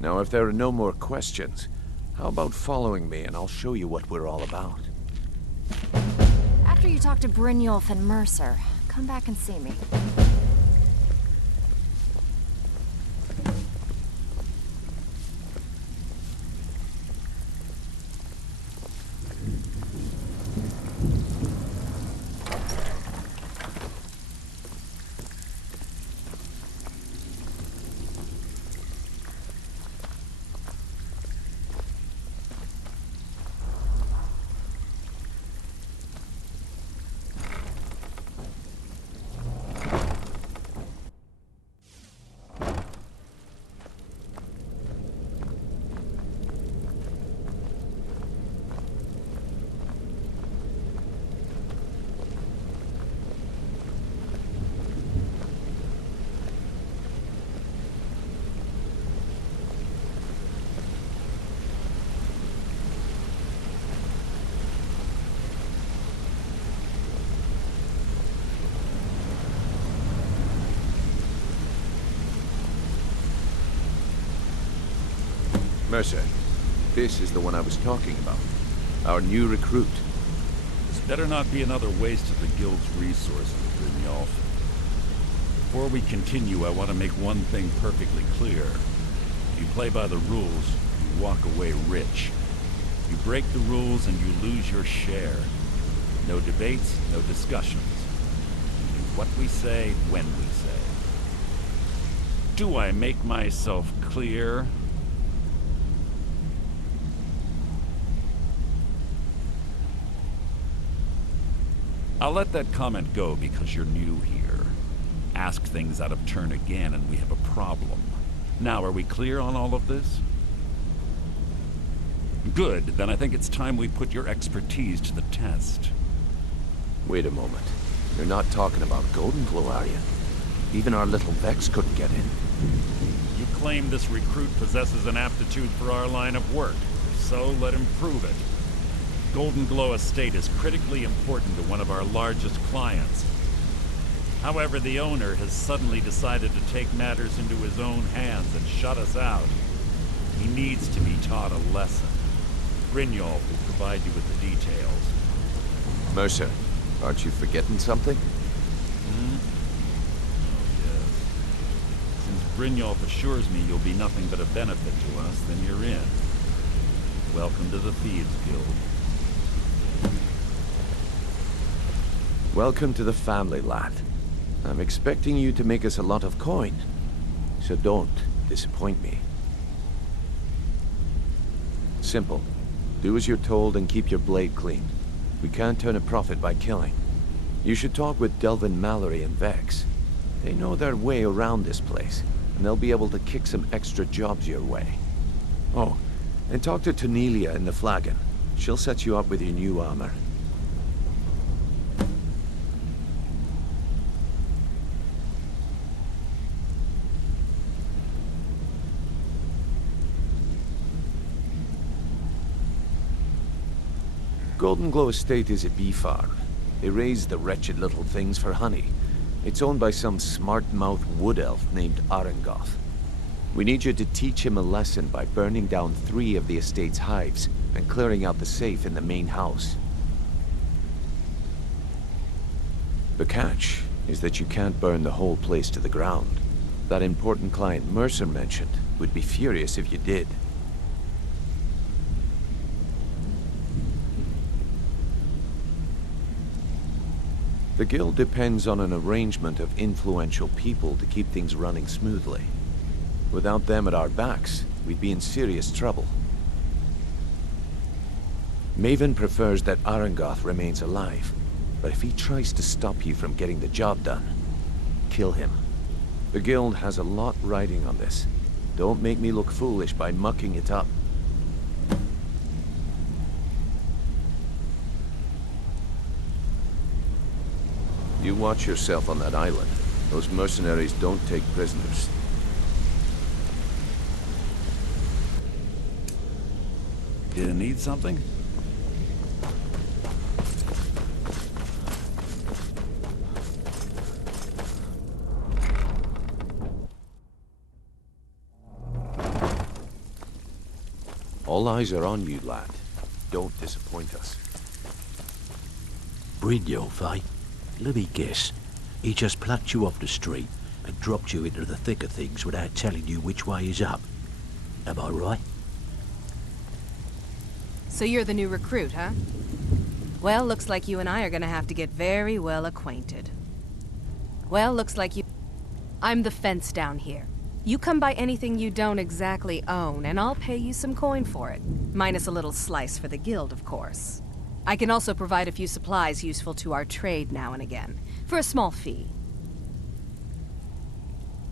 Now, if there are no more questions, how about following me and I'll show you what we're all about? After you talk to Brynjolf and Mercer, come back and see me. Mercer, this is the one I was talking about. Our new recruit. This better not be another waste of the Guild's resources, Brynjolf. Before we continue, I want to make one thing perfectly clear. If you play by the rules, you walk away rich. You break the rules and you lose your share. No debates, no discussions. We do what we say, when we say. Do I make myself clear? I'll let that comment go because you're new here. Ask things out of turn again and we have a problem. Now, are we clear on all of this? Good, then I think it's time we put your expertise to the test. Wait a moment. You're not talking about Goldenglow, are you? Even our little Vex couldn't get in. You claim this recruit possesses an aptitude for our line of work. If so, let him prove it. Goldenglow Estate is critically important to one of our largest clients. However, the owner has suddenly decided to take matters into his own hands and shut us out. He needs to be taught a lesson. Brynjolf will provide you with the details. Mercer, aren't you forgetting something? Oh, yes. Since Brynjolf assures me you'll be nothing but a benefit to us, then you're in. Welcome to the Thieves Guild. Welcome to the family, lad. I'm expecting you to make us a lot of coin, so don't disappoint me. Simple. Do as you're told and keep your blade clean. We can't turn a profit by killing. You should talk with Delvin Mallory and Vex. They know their way around this place, and they'll be able to kick some extra jobs your way. Oh, and talk to Tonelia in the Flagon. She'll set you up with your new armor. Goldenglow Estate is a bee farm. They raise the wretched little things for honey. It's owned by some smart-mouthed wood elf named Arengoth. We need you to teach him a lesson by burning down 3 of the estate's hives and clearing out the safe in the main house. The catch is that you can't burn the whole place to the ground. That important client Mercer mentioned would be furious if you did. The guild depends on an arrangement of influential people to keep things running smoothly. Without them at our backs, we'd be in serious trouble. Maven prefers that Arengoth remains alive, but if he tries to stop you from getting the job done, kill him. The guild has a lot riding on this. Don't make me look foolish by mucking it up. You watch yourself on that island. Those mercenaries don't take prisoners. Did it need something? All eyes are on you, lad. Don't disappoint us. Brynjolf, eh? Let me guess. He just plucked you off the street and dropped you into the thick of things without telling you which way is up. Am I right? So you're the new recruit, huh? Well, looks like you and I are gonna have to get very well acquainted. Well, looks like you... I'm the fence down here. You come by anything you don't exactly own, and I'll pay you some coin for it. Minus a little slice for the guild, of course. I can also provide a few supplies useful to our trade now and again, for a small fee.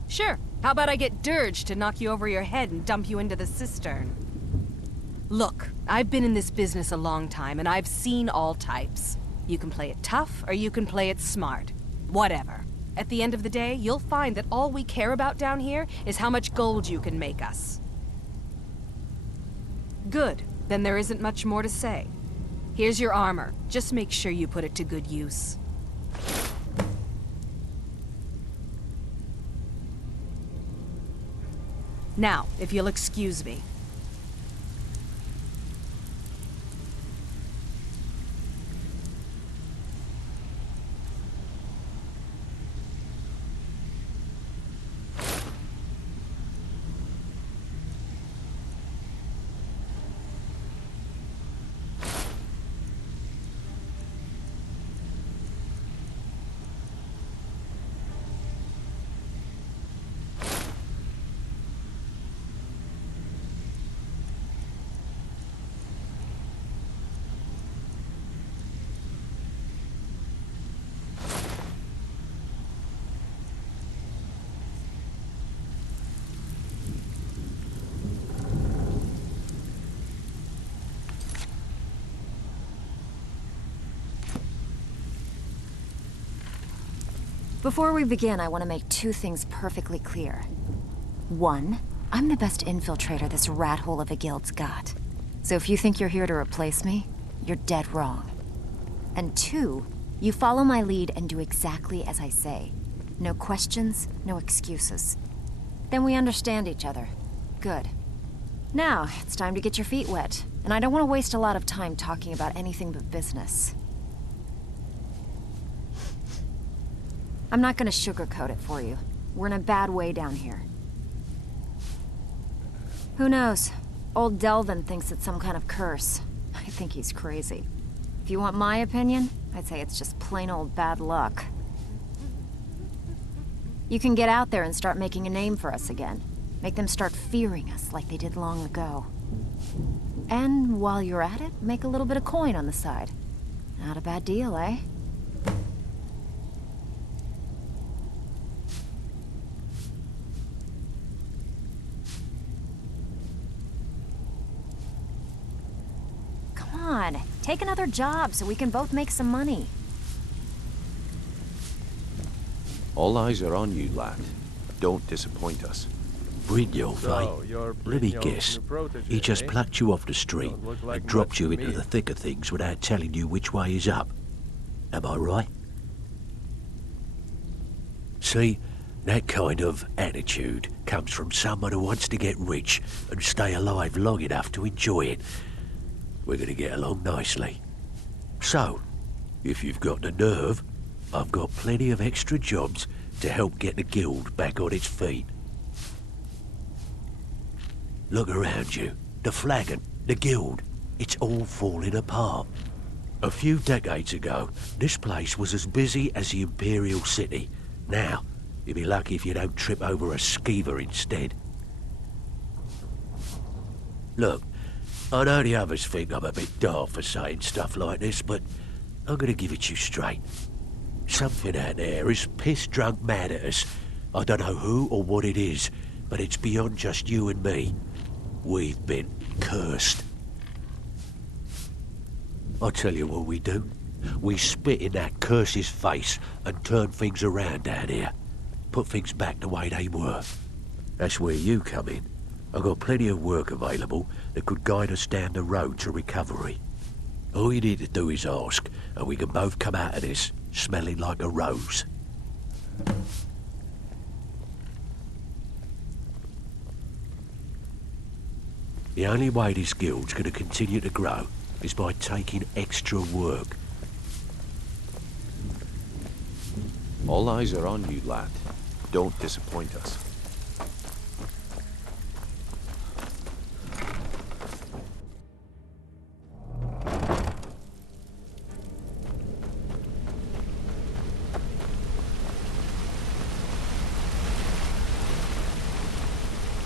Sure, how about I get Dirge to knock you over your head and dump you into the cistern? Look, I've been in this business a long time, and I've seen all types. You can play it tough, or you can play it smart. Whatever. At the end of the day, you'll find that all we care about down here is how much gold you can make us. Good. Then there isn't much more to say. Here's your armor. Just make sure you put it to good use. Now, if you'll excuse me. Before we begin, I want to make two things perfectly clear. One, I'm the best infiltrator this rat hole of a guild's got. So if you think you're here to replace me, you're dead wrong. And two, you follow my lead and do exactly as I say. No questions, no excuses. Then we understand each other. Good. Now, it's time to get your feet wet. And I don't want to waste a lot of time talking about anything but business. I'm not gonna sugarcoat it for you. We're in a bad way down here. Who knows? Old Delvin thinks it's some kind of curse. I think he's crazy. If you want my opinion, I'd say it's just plain old bad luck. You can get out there and start making a name for us again. Make them start fearing us like they did long ago. And while you're at it, make a little bit of coin on the side. Not a bad deal, eh? Come on, take another job so we can both make some money. All eyes are on you, lad. Don't disappoint us. Brynjolf, eh? Let me guess. He just plucked you off the street and dropped you into the thick of things without telling you which way is up. Am I right? See, that kind of attitude comes from someone who wants to get rich and stay alive long enough to enjoy it. We're going to get along nicely. So, if you've got the nerve, I've got plenty of extra jobs to help get the guild back on its feet. Look around you. The flagon, the guild, it's all falling apart. A few decades ago, this place was as busy as the Imperial City. Now, you'll be lucky if you don't trip over a skeever instead. Look, I know the others think I'm a bit daft for saying stuff like this, but I'm gonna give it you straight. Something out there is piss-drunk mad at us. I don't know who or what it is, but it's beyond just you and me. We've been cursed. I'll tell you what we do. We spit in that curse's face and turn things around down here. Put things back the way they were. That's where you come in. I've got plenty of work available that could guide us down the road to recovery. All you need to do is ask, and we can both come out of this smelling like a rose. The only way this guild's gonna continue to grow is by taking extra work. All eyes are on you, lad. Don't disappoint us.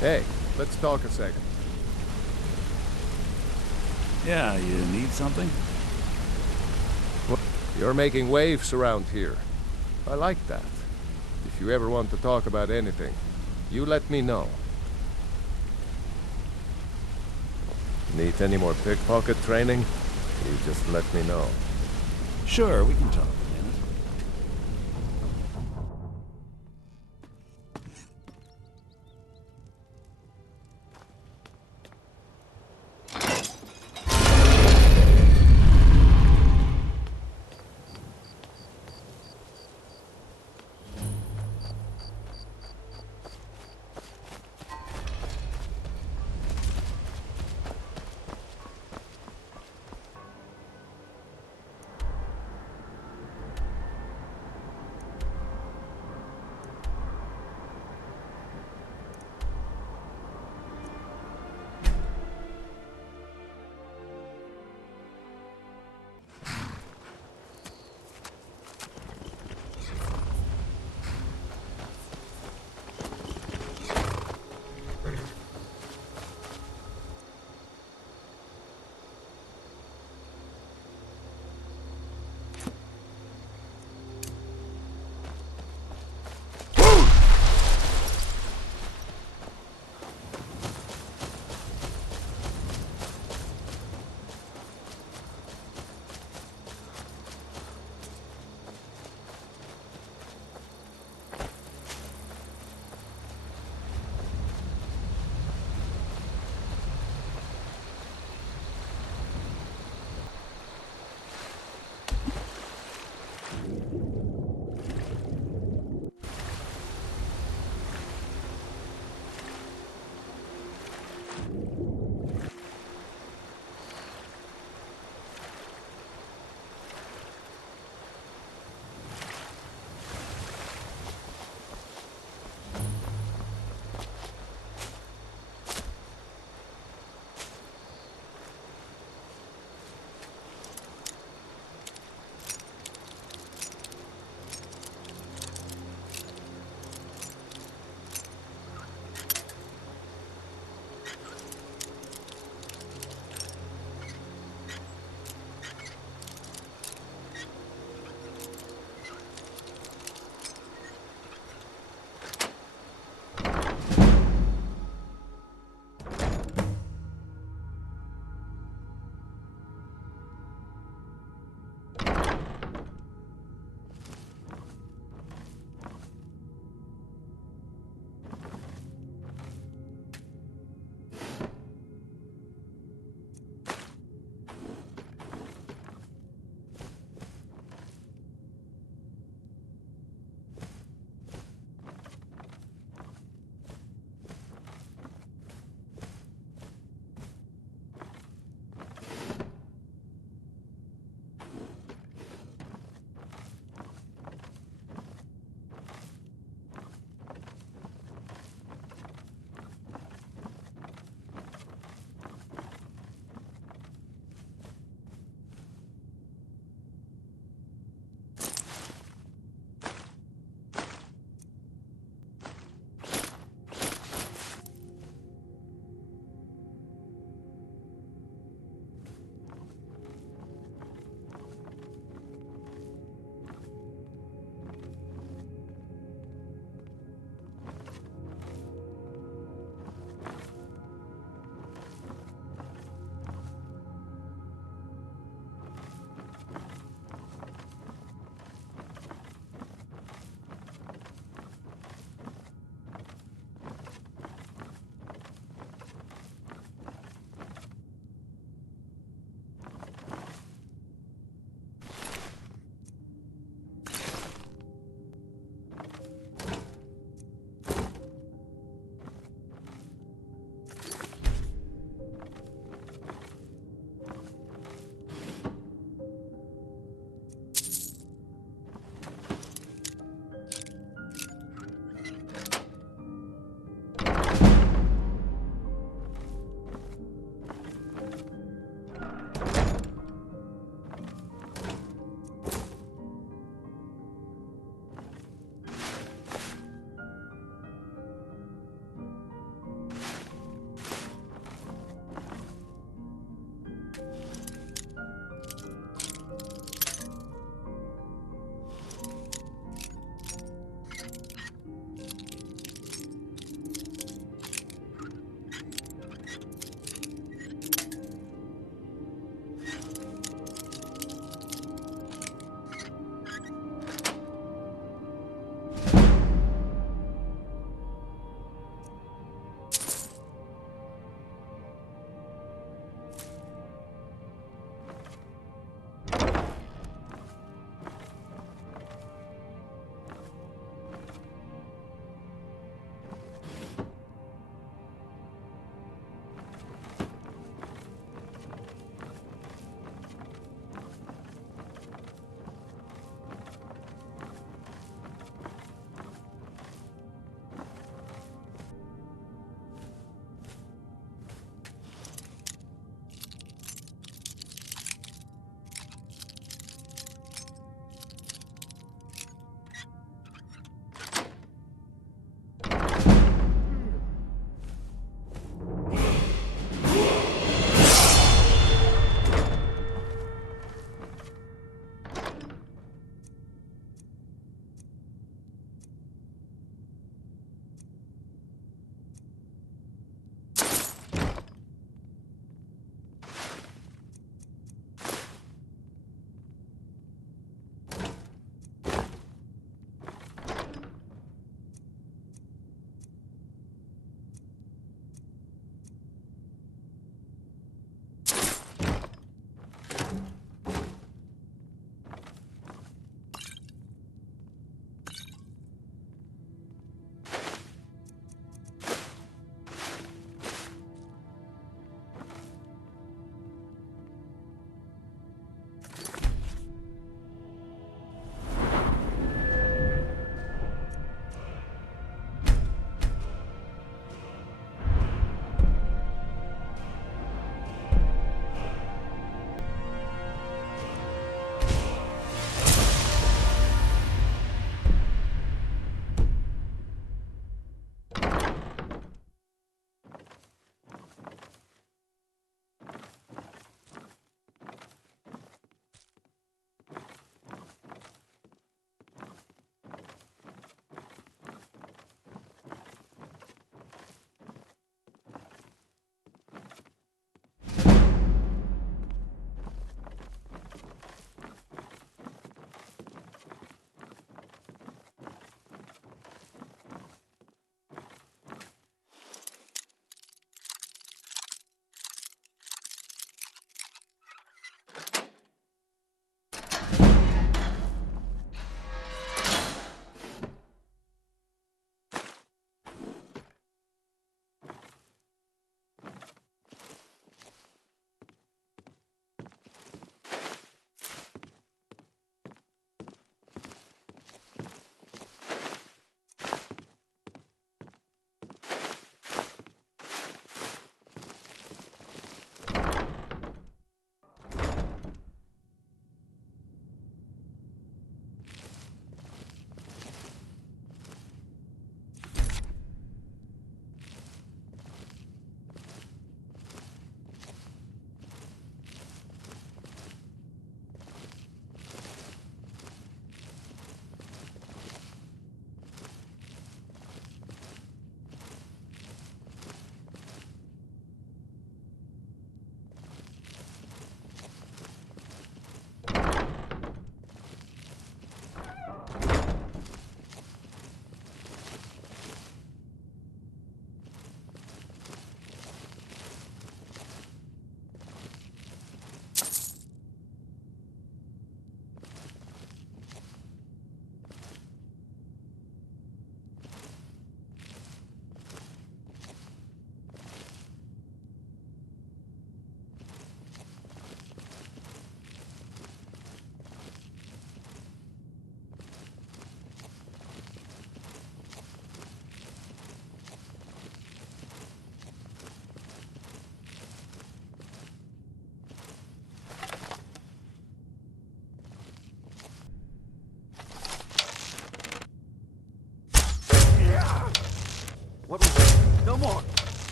Hey, let's talk a second. Yeah, you need something? You're making waves around here. I like that. If you ever want to talk about anything, you let me know. Need any more pickpocket training? You just let me know. Sure, we can talk.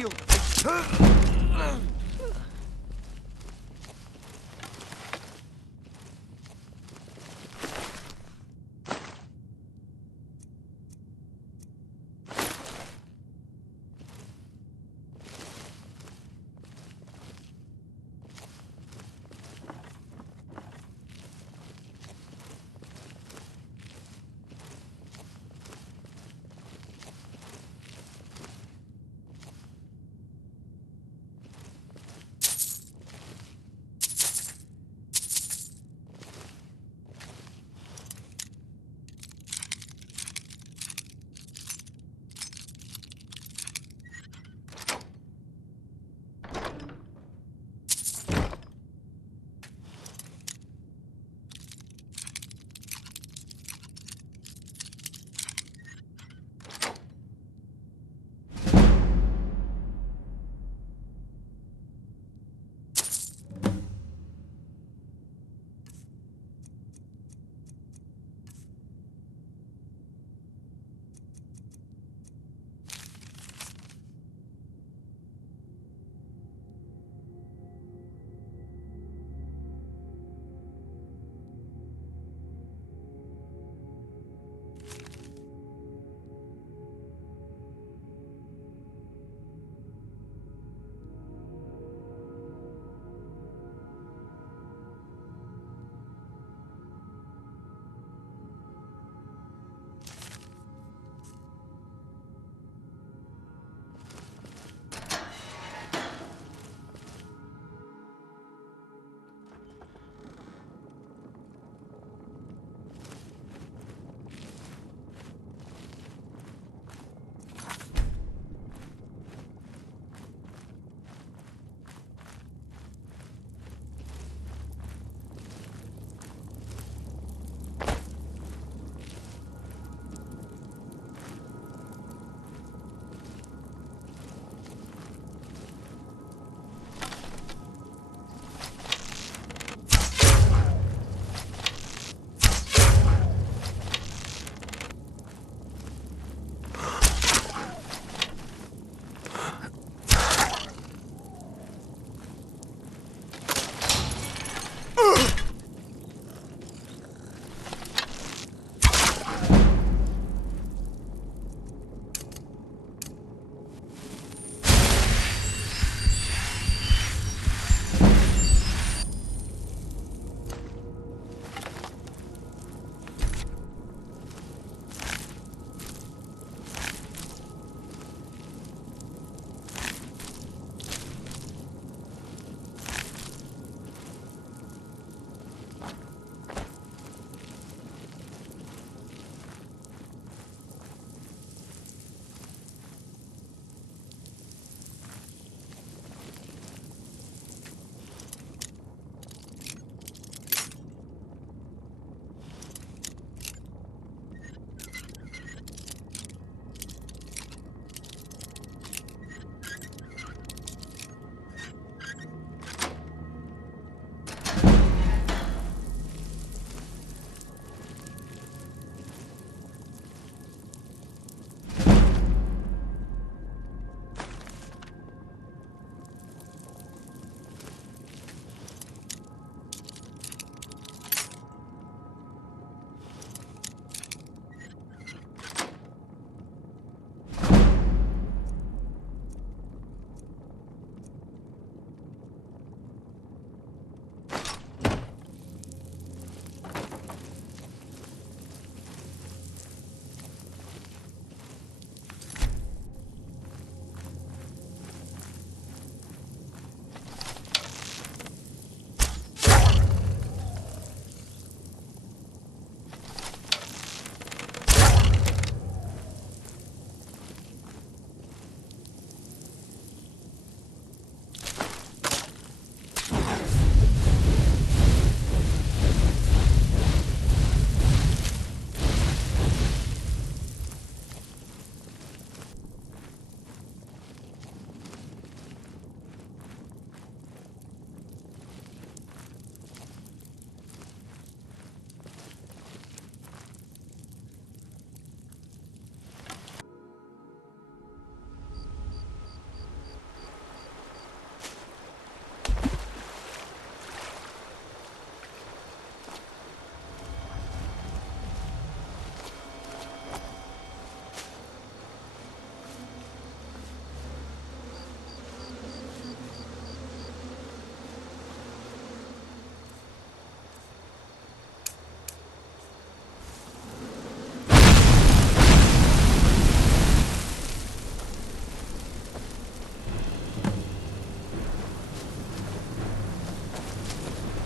shield.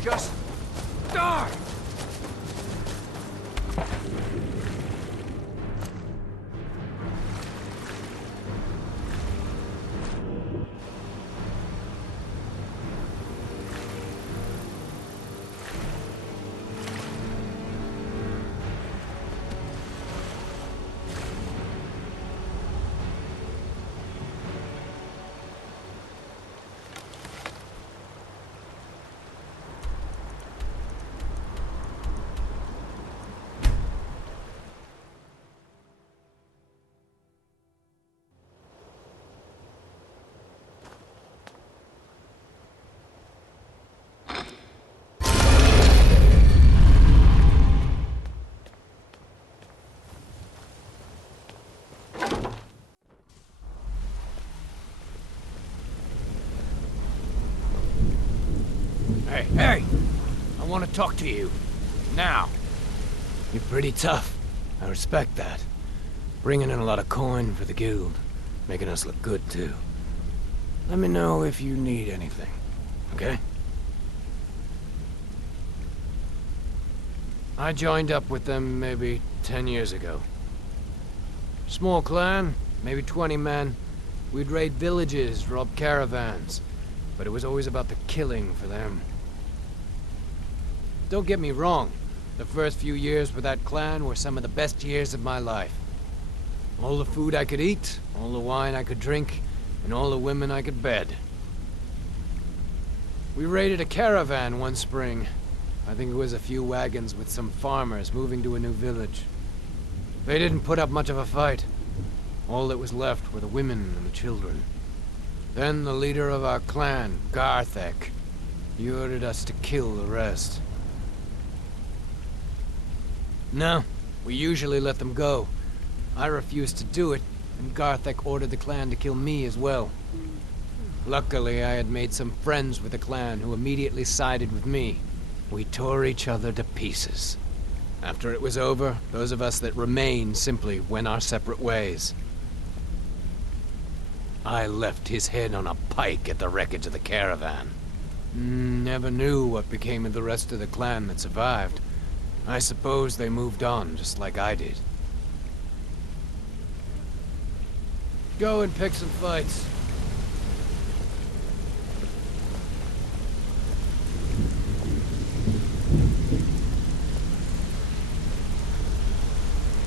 Just die! Hey! I want to talk to you. Now. You're pretty tough. I respect that. Bringing in a lot of coin for the guild. Making us look good, too. Let me know if you need anything. Okay? I joined up with them maybe 10 years ago. Small clan, maybe 20 men. We'd raid villages, rob caravans. But it was always about the killing for them. Don't get me wrong. The first few years with that clan were some of the best years of my life. All the food I could eat, all the wine I could drink, and all the women I could bed. We raided a caravan one spring. I think it was a few wagons with some farmers moving to a new village. They didn't put up much of a fight. All that was left were the women and the children. Then the leader of our clan, Garthek, he ordered us to kill the rest. No, we usually let them go. I refused to do it, and Garthek ordered the clan to kill me as well. Luckily, I had made some friends with the clan who immediately sided with me. We tore each other to pieces. After it was over, those of us that remained simply went our separate ways. I left his head on a pike at the wreckage of the caravan. Never knew what became of the rest of the clan that survived. I suppose they moved on, just like I did. Go and pick some fights.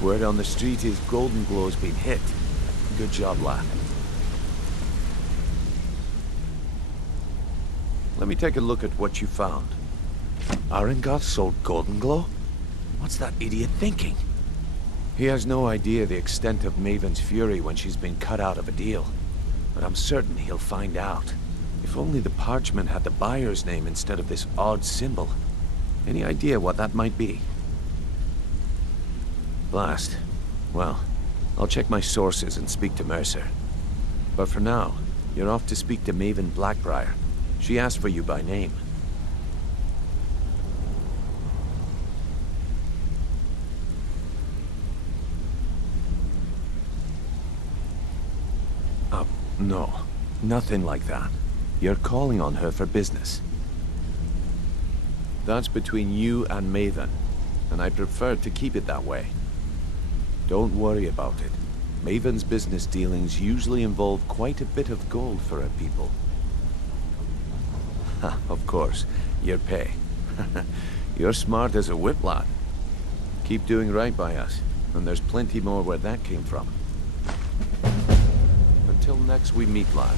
Word on the street is Golden Glow's been hit. Good job, lad. Let me take a look at what you found. Arengoth sold Golden Glow? What's that idiot thinking? He has no idea the extent of Maven's fury when she's been cut out of a deal. But I'm certain he'll find out. If only the parchment had the buyer's name instead of this odd symbol. Any idea what that might be? Blast. Well, I'll check my sources and speak to Mercer. But for now, you're off to speak to Maven Blackbriar. She asked for you by name. No, nothing like that. You're calling on her for business. That's between you and Maven, and I prefer to keep it that way. Don't worry about it. Maven's business dealings usually involve quite a bit of gold for her people. Ha, of course, your pay. You're smart as a whip, lad. Keep doing right by us, and there's plenty more where that came from. Until next we meet, lad.